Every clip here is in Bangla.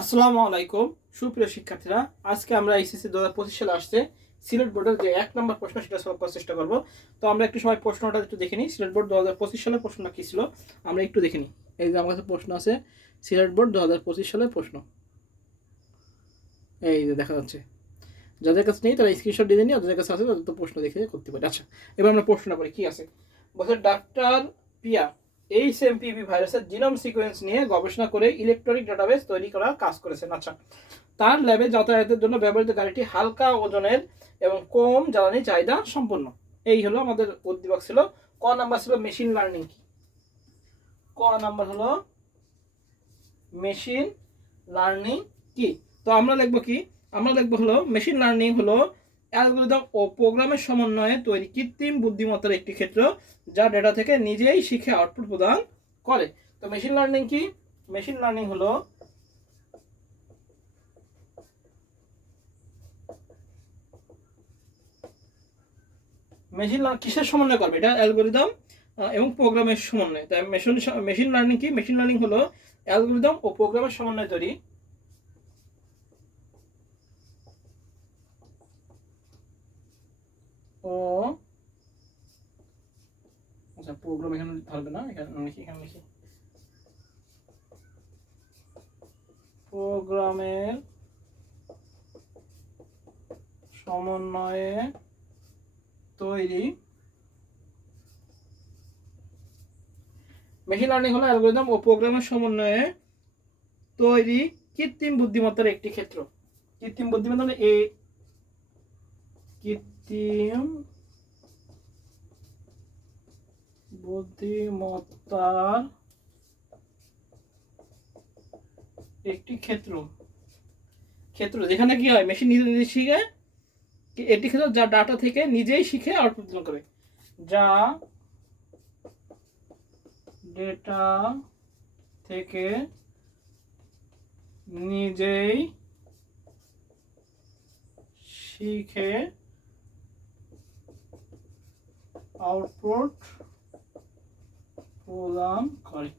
আসসালামু আলাইকুম সুপ্রিয় শিক্ষার্থীরা, আজকে আমরা এইচএসসি 2025 সালে আসছে সিলেট বোর্ডের যে 1 নম্বর প্রশ্ন সেটা সলভ করার চেষ্টা করব। তো আমরা একটু সময় প্রশ্নটা একটু দেখে নিই। সিলেট বোর্ড 2025 সালের প্রশ্নটা কী ছিল আমরা একটু দেখে নিই। এই যে আমার কাছে প্রশ্ন আছে, সিলেট বোর্ড 2025 সালের প্রশ্ন, এই যে দেখা যাচ্ছে। যাদের কাছে নেই তারা স্ক্রিনশট দিয়ে নিই, যাদের কাছে আছে তাদের তো প্রশ্ন দেখে করতে পারে। আচ্ছা, এবার আমরা প্রশ্নটা পড়ি। কী আছে বলছে, ডাক্তার পিয়া এইচএমপিভি ভাইরাসের জিনোম সিকোয়েন্স নিয়ে গবেষণা করে ইলেকট্রনিক ডাটাবেস তৈরি করার কাজ করেছেন। আচ্ছা, তার ল্যাবে যাতায়াতের জন্য ব্যবহৃত গাড়িটি হালকা ওজনের এবং কম জ্বালানি চাহিদা সম্পন্ন। এই হলো আমাদের উদ্দীপক ছিল। ক নাম্বার ছিল মেশিন লার্নিং কি। ক নাম্বার হলো মেশিন লার্নিং কি। তো আমরা লিখবো কি, আমরা লিখবো হলো মেশিন লার্নিং হলো অ্যালগরিদম ও প্রোগ্রামের সমন্বয়ে তৈরি কৃত্রিম বুদ্ধিমত্তার একটি ক্ষেত্র যা ডেটা থেকে নিজেই শিখে আউটপুট প্রদান করে। তো মেশিন লার্নিং কি, মেশিন লার্নিং হলো মেশিন লার্নিং কিসের সমন্বয় করবে, এটা অ্যালগরিদম এবং প্রোগ্রামের সমন্বয়। তাই মেশিন লার্নিং কি, মেশিন লার্নিং হলো অ্যালগরিদম ও প্রোগ্রামের সমন্বয় তৈরি ও আচ্ছা, প্রোগ্রাম এখানে ধরবে না, এখানে লিখি, এখানে লিখি প্রোগ্রামের সমন্বয়ে তৈরি। মেশিন লার্নিং হলো অ্যালগরিদম ও প্রোগ্রামের সমন্বয়ে তৈরি কৃত্রিম বুদ্ধিমত্তার একটি ক্ষেত্র। কৃত্রিম বুদ্ধিমত্তা মানে কৃত্রিম বুদ্ধিমত্তার একটি ক্ষেত্র, যেখানে কি হয় মেশিন নিজে নিজে শিখে, একটি ক্ষেত্র যা ডাটা থেকে নিজেই শিখে আউটপুট প্রদান করে, যা ডেটা থেকে নিজেই শিখে আউটপুট প্রদান করে।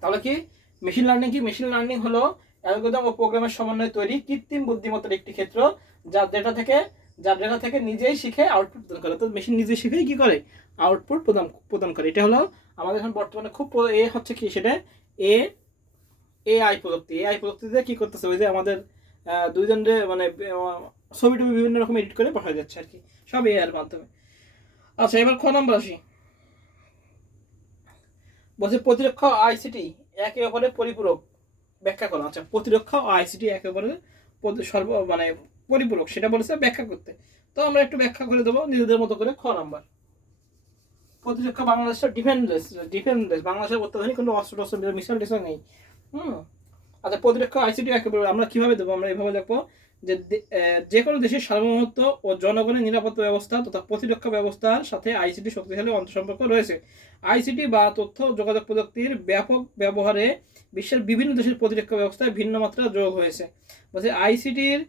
তাহলে কি মেশিন লার্নিং কি, মেশিন লার্নিং হলো অ্যালগরিদম ও প্রোগ্রামের সমন্বয়ে তৈরি কৃত্রিম বুদ্ধিমত্তার একটি ক্ষেত্র যা ডেটা থেকে নিজেই শিখে আউটপুট প্রদান করে। তো মেশিন নিজে শিখেই কি করে, আউটপুট প্রদান করে। এটা হলো আমাদের এখন বর্তমানে খুব হচ্ছে কি, সেটা এআই প্রযুক্তিতে কি করতেছে, ওই যে আমাদের দুইজনের মানে ছবি টবি বিভিন্ন রকম এডিট করে পাঠানো যাচ্ছে আর কি, সব এআই এর মাধ্যমে। আচ্ছা, এবার খ নম্বর আসি। বলছে প্রতিরক্ষা ও আইসিটি একে অপরের পরিপূরক ব্যাখ্যা করো। আচ্ছা, প্রতিরক্ষা ও আইসিটি একে অপরের মানে পরিপূরক, সেটা বলেছে ব্যাখ্যা করতে। তো আমরা একটু ব্যাখ্যা করে দেবো নিজেদের মতো করে। খ নাম্বার, প্রতিরক্ষা বাংলাদেশের ডিফেন্স বাংলাদেশের অত্যাধুনিক কোনো অস্ত্র মিসাইল টিসাইল নেই। আচ্ছা, প্রতিরক্ষা আইসিটি একেবারে আমরা কিভাবে দেবো, আমরা এইভাবে দেখবো যে কোনো দেশের সার্বভৌমত্ব ও জনগণের নিরাপত্তা ব্যবস্থা তথা প্রতিরক্ষা ব্যবস্থার সাথে আইসিটি শক্তিশালী অন্তঃসম্পর্ক রয়েছে। আইসিটি বা তথ্য যোগাযোগ প্রযুক্তির ব্যাপক ব্যবহারে বিশ্বের বিভিন্ন দেশের প্রতিরক্ষা ব্যবস্থায় ভিন্ন মাত্রা যোগ হয়েছে। বলছে আইসিটির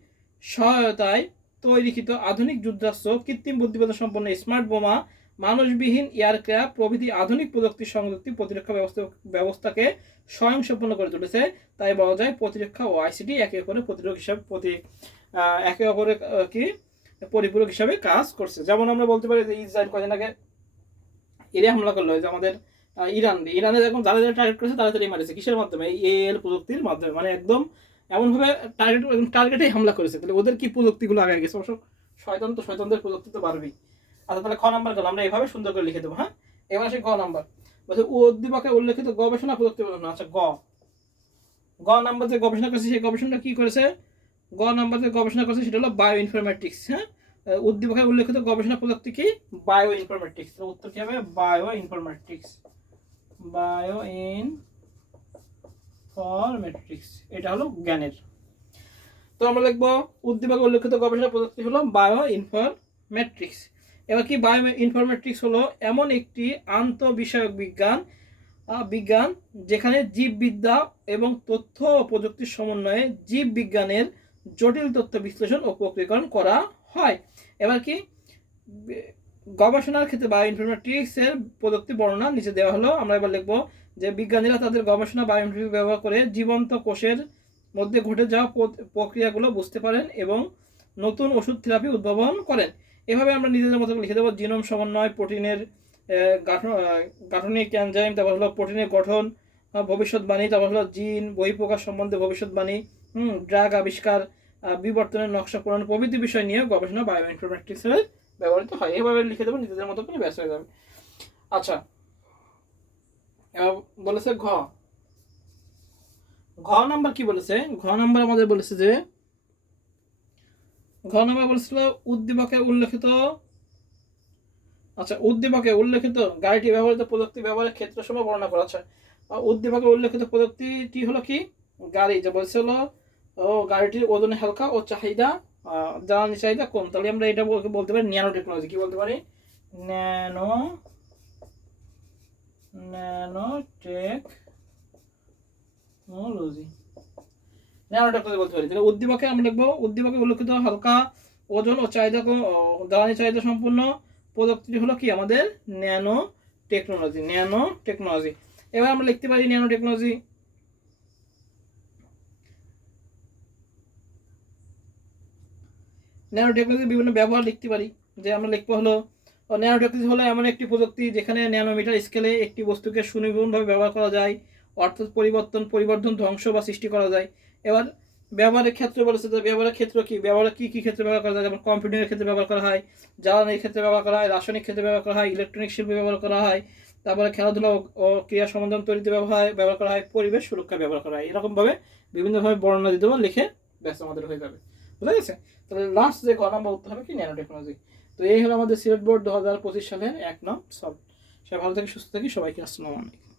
সহায়তায় তৈরিকৃত আধুনিক যুদ্ধাস্ত্র, কৃত্রিম বুদ্ধিমত্তা সম্পন্ন স্মার্ট বোমা, মানুষবিহীন এয়ারক্রাফট প্রভৃতি আধুনিক প্রযুক্তির সংযুক্তি প্রতিরক্ষা ব্যবস্থাকে স্বয়ংসম্পন্ন করে তুলেছে। তাই বলা যায় প্রতিরক্ষা ও আইসিটি একে অপরের একে অপরের কি পরিপূরক হিসাবে কাজ করছে। যেমন আমরা বলতে পারি যে ইসরায়েল কদিন আগে ইরানে হামলা করলো, যে আমাদের ইরানে এখন যারা টার্গেট করেছে তাড়াতাড়ি মারেছে কিসের মাধ্যমে, এএল প্রযুক্তির মাধ্যমে, মানে একদম এমনভাবে টার্গেটেই হামলা করেছে। তাহলে ওদের কি প্রযুক্তিগুলো আগে গেছে, অবশ্য শয়তানদের প্রযুক্তি তো বাড়বেই। আচ্ছা, তাহলে খ নাম্বার গেল, আমরা এইভাবে সুন্দর করে লিখে দেবো। হ্যাঁ, এবার আসি গ নাম্বার। বলছে উদ্দীপকে উল্লেখিত গবেষণা প্রযুক্তি বলুন। আচ্ছা, গ নাম্বার যে গবেষণা করেছে সেই গবেষণাটা কি করেছে, গ নাম্বার যে গবেষণা করেছে সেটা হলো বায়ো ইনফরমেটিক্স। হ্যাঁ, উদ্দীপকে উল্লেখিত গবেষণা প্রযুক্তি কি, বায়ো ইনফরমেটিক্স। উত্তর কি হবে, বায়ো ইনফরমেটিক্স। এটা হলো জ্ঞানের। তো আমরা লিখবো উদ্দীপকে উল্লেখিত গবেষণা প্রযুক্তি হলো বায়ো ইনফরমেটিক্স। এবার কি, বায়ো ইনফরমেটিক্স হলো এমন একটি আন্তঃবিষয়ক বিজ্ঞান যেখানে জীববিদ্যা এবং তথ্য ও প্রযুক্তির সমন্বয়ে জীববিজ্ঞানের জটিল তথ্য বিশ্লেষণ ও প্রক্রিয়াকরণ করা হয়। এবার কি, গবেষণার ক্ষেত্রে বায়ো ইনফরমেটিক্স এর প্রযুক্তি বর্ণনা নিচে দেওয়া হলো। আমরা এবার লিখবো যে বিজ্ঞানীরা তাদের গবেষণা বায়ো ইনফরমেটিক্স ব্যবহার করে জীবন্ত কোষের মধ্যে ঘটে যাওয়া প্রক্রিয়াগুলো বুঝতে পারেন এবং নতুন ওষুধ থেরাপি উদ্ভাবন করেন। এভাবে আমরা নিজেদের মতো লিখে দেবো জিনোম সমন্বয়, প্রোটিনের গাঠনিক এনজাইম, তারপর হলো প্রোটিনের গঠন, ভবিষ্যৎবাণী, তারপর হলো জিন বহিঃপ্রকাশ সম্বন্ধে ভবিষ্যৎবাণী, ড্রাগ আবিষ্কার, বিবর্তনের নকশা পূরণ প্রভৃতি বিষয় নিয়ে গবেষণা বায়োইনফরমেটিক্সে ব্যবহৃত হয়। এভাবে লিখে দেবো, নিজেদের মতো করে ব্যাস হয়ে যাবে। আচ্ছা, বলেছে ঘ নাম্বার কি বলেছে? ঘ নাম্বার আমাদের বলেছে যে বলেছিল উদ্দীপকে উল্লেখিত, আচ্ছা উদ্দীপকে উল্লেখিত গাড়িটি ব্যবহৃত প্রযুক্তি ব্যবহারের ক্ষেত্রসমূহ বর্ণনা করা। আচ্ছা, উদ্দীপকে উল্লেখিত প্রযুক্তিটি হলো কি? গাড়ি, যে বলছিল ও গাড়িটির ওজনে হালকা ও চাহিদা জ্বালানি চাহিদা কম। তাহলে আমরা এটা বলতে পারি ন্যানো টেকনোলজি। কি বলতে পারি? ন্যানো টেকনোলজি, ন্যানো টেকনোলজি বলতে পারি। তাহলে উদ্দীপকে আমরা লিখবো উদ্দীপকে উল্লেখিত হালকা ওজন ও চাহিদা জ্বালানি চাহিদা সম্পূর্ণ প্রযুক্তিটি হলো কি? আমাদের ন্যানো টেকনোলজি। এবার আমরা লিখতে পারি ন্যানো টেকনোলজি বিভিন্ন ব্যবহার লিখতে পারি। যে আমরা লিখবো হলো ন্যানো টেকনোলজি হলো এমন একটি প্রযুক্তি যেখানে ন্যানোমিটার স্কেলে একটি বস্তুকে সুনিপুণভাবে ব্যবহার করা যায়, অর্থাৎ পরিবর্তন, ধ্বংস বা সৃষ্টি করা যায়। এবার ব্যবহারের ক্ষেত্রে বলেছে যে ব্যবহারের ক্ষেত্র কি? ব্যবহার কি ক্ষেত্রে ব্যবহার করা যায়? যেমন কম্পিউটারের ক্ষেত্রে ব্যবহার করা হয়, জ্বালানির ক্ষেত্রে ব্যবহার করা হয়, রাসায়নিক ক্ষেত্রে ব্যবহার করা হয়, ইলেকট্রনিক শিল্পে ব্যবহার করা হয়, তারপরে খেলাধুলা ও ক্রিয়া সমাধান তৈরিতে ব্যবহার করা হয়, পরিবেশ সুরক্ষায় ব্যবহার করা হয়। এরকমভাবে বিভিন্নভাবে বর্ণনা দিতে হবে, লিখে ব্যাস আমাদের হয়ে যাবে। বুঝা গেছে? তাহলে লাস্ট যে ক নম্বর উত্তর হবে কি? Nano technology. তো এই হলো আমাদের সিলেট বোর্ড 2025 সালের 1 নং সলভ। সবাই ভালো থেকে সুস্থ থাকি, সবাইকে আসসালামু আলাইকুম।